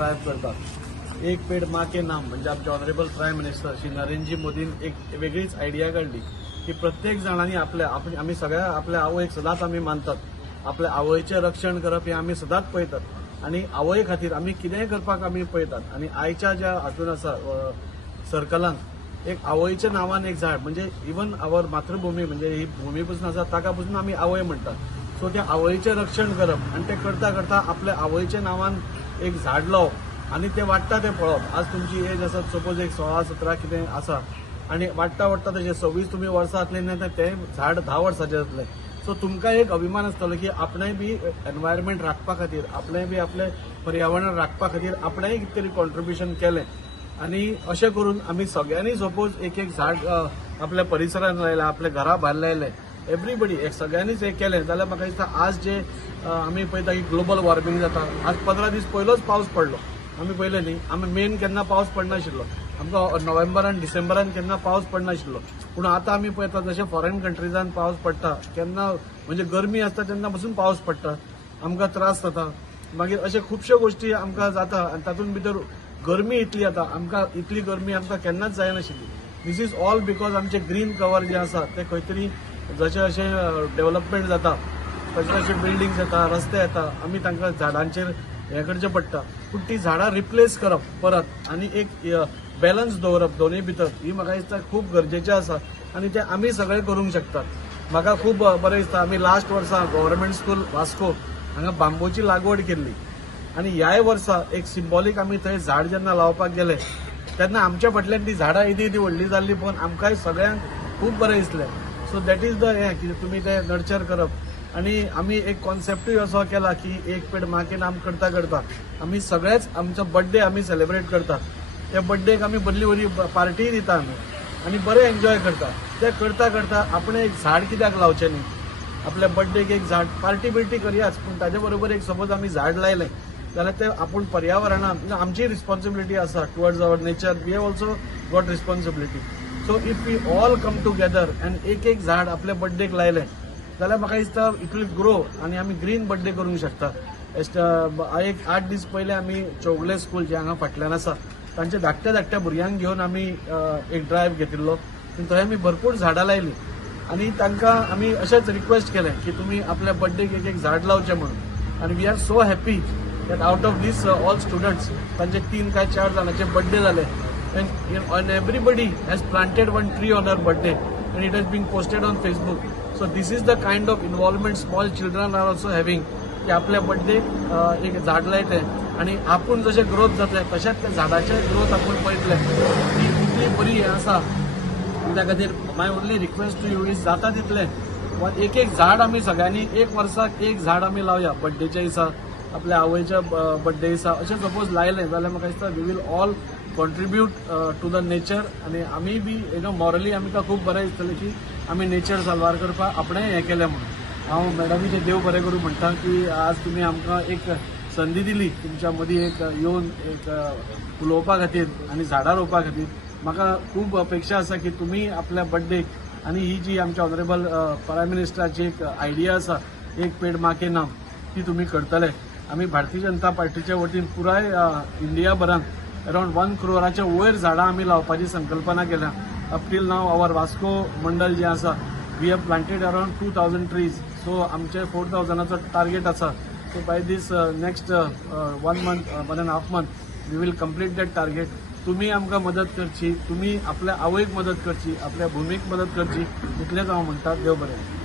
Drive करतात। एक paid माँ के नाम म्हणजे आमचे honourable prime minister Shri Narendraji मोदींनी एक वेगळीच आयडिया काढली की प्रत्येक जणांनी आम्ही सगळ्या आपल्या आवयक सदांच आम्ही मानतात, आपल्या आवयचे रक्षण करप हे आम्ही सदांच पळयतात आणि आवय खातीर आम्ही कितेंय करपाक आम्ही पळयतात। आणि आयच्या ज्या हातून आसा सर्कलान एक आवयच्या नावान एक झाड म्हणजे इवन आवर मातृभूमी म्हणजे ही भूमी पसून आसा ताका पसून आम्ही आवय म्हणतात। सो त्या आवयचे रक्षण करप आणि ते करता करता आपल्या आवयच्या नावान एक झाड लावप आणि ते वाडटा ते पळप। आज तुमची एज आसा सपोज एक 16-17 कितें आसा आणि वाडटा वाडटा तशें 26 तुमी वर्सां जातले न्ही ते झाड 10 वर्सांचें जातलें। सो तुमकां एक अभिमान आसतलो की आपणेय बी एनवायरमेंट राखपा खातीर, आपणेय बी आपले पर्यावरण राखपा खातीर आपणेय कितें तरी कॉन्ट्रिब्युशन केलें आणि अशें करून आमी सगळ्यांनी सपोज एक एक झाड आपल्या परिसरात लायलें, आपल्या घरा भायर लायलें, एवरीबडी सगळ्यांनीच हें केलें जाल्यार म्हाका दिसता आज जे आमी पळयता की ग्लोबल वॉर्मिंग जाता, आज 15 दीस पयलोच पावस पडलो, आमी पळयलें न्ही, आमी मेन केन्ना पावस पडनाशिल्लो, आमकां नोव्हेंबरान डिसेंबरान केन्ना पावस पडनाशिल्लो, पूण आतां आमी पळयता जशें फॉरेन कंट्रीजान पावस पडटा केन्ना म्हणजे गरमी आसता तेन्ना पासून पावस पडटा, आमकां त्रास जाता। मागीर अशे खुबश्यो गोश्टी आमकां जाता आणि तातूंत भितर गरमी इतली जाता, आमकां इतली गरमी आमकां केन्नाच जायनाशिल्ली। दिस इज ऑल बिकॉज आमचे ग्रीन कवर जे आसा ते खंय तरी जशें जशें डेव्हलपमेंट जाता तशें तशें बिल्डिंग्स येता, रस्ते येता, आमी तांकां झाडांचेर हें करचें पडटा, पूण ती झाडां रिप्लेस करप परत आणि एक बॅलन्स दवरप दोनूय भितर ही म्हाका दिसता खूब गरजेचें आसा आणि ते आमी सगळे करूंक शकतात। म्हाका खूब बरें दिसता आमी लास्ट वर्सा गव्हर्नमेंट स्कूल वास्को हांगा बांबूची लागवड केल्ली आणि ह्याय वर्सा एक सिंबॉलीक आमी थंय झाड जेन्ना लावपाक गेले तेन्ना आमच्या फाटल्यान ती झाडां इदी इदी व्हडली जाल्ली पळोवन आमकांय सगळ्यांक खूब बरें दिसलें। सो दॅट इज द हें की तुमी ते नर्चर करप आणि आमी एक कॉन्सेप्टूय असो केला की एक पेड माँ के नाम करता करता आमी सगळेच आमचो बर्थडे आमी सेलिब्रेट करतात। त्या बर्थडेक आमी बरी बरी पार्टी दिता आमी आणि बरें एन्जॉय करता। ते करता करता आपण एक झाड कित्याक लावचें न्ही, आपल्या बर्थडेक एक झाड पार्टी बिर्टी करयाच, पूण ताजे बरोबर एक सपोज आमी झाड लायलें जाल्यार ते आपूण पर्यावरणाक आमची रिस्पॉन्सिबिलिटी आसा towards our nature, we have also got responsibility. So if we all come together and एक एक झाड आपल्या बर्थडेक लायलें जाल्यार म्हाका दिसता इट वील ग्रो आणि आमी ग्रीन बर्थडे करूंक शकता। एक 8 दीस पयले आमी चौगले स्कूल जे हांगा फाटल्यान आसा तांचे धाकट्या भुरग्यांक घेवन आमी एक ड्रायव्ह घेतिल्लो, थंय आमी भरपूर झाडां लायलीं आणि तांकां आमी अशेंच रिक्वेस्ट केलें की तुमी आपल्या बर्थडेक एक एक झाड लावचें म्हणून। आणि we are so happy that out of these all students तांचे 3 काय 4 जाणांचे बर्थडे जाले and everybody has planted one tree on their birthday and it has been posted on Facebook. So this is the kind of involvement small children are also having की आपल्या birthday एक झाड लायतें आणि आपूण जशें ग्रोथ जातले तशेंच त्या झाडाचे ग्रोथ आपूण पळयतले। ही इतली बरी हें आसा, त्या खातीर my only request to you is जाता तितलें एक एक झाड आमी सगळ्यांनी एक वर्साक एक झाड आमी लावया बर्थडेच्या दिसा, आपल्या आवयच्या बर्थडे दिसा अशें सपोज लायलें जाल्यार म्हाका दिसता we will all contribute to the nature आणि आमी बी मॉरली आमकां खूब बरें दिसतलें की आमी नेचर साल्वार करपाक आपणें हें केलें म्हणून। हांव मॅडमीचें देव बरें करूं म्हणटा की आज तुमी आमकां एक संदी दिली तुमच्या मदीं एक येवन एक उलोवपा खातीर आणि झाडां रोवपा खातीर। म्हाका खूब अपेक्षा आसा की तुमी आपल्या बर्थडेक आणि ही जी आमच्या ऑनरेबल प्रायम मिनिस्टराची एक आयडिया आसा एक पेड माँ के नाम ती तुमी करतले। आमी भारतीय जनता पार्टीच्या वतीन पुराय इंडिया भरान अराउंड 1 crore वयर झाडां आमी लावपाची संकल्पना केल्या। Up till now our Vasco mandal जे आसा we have planted around 2000 trees. So आमचे 4000चो टार्गेट आसा। So by this next 1 month 1.5 month we will complete that target. तुमी आमकां मदत करची, तुमी आपल्या आवयक मदत करची, आपल्या भुमीक मदत करची, इतलेंच हांव म्हणटा। देव बरें।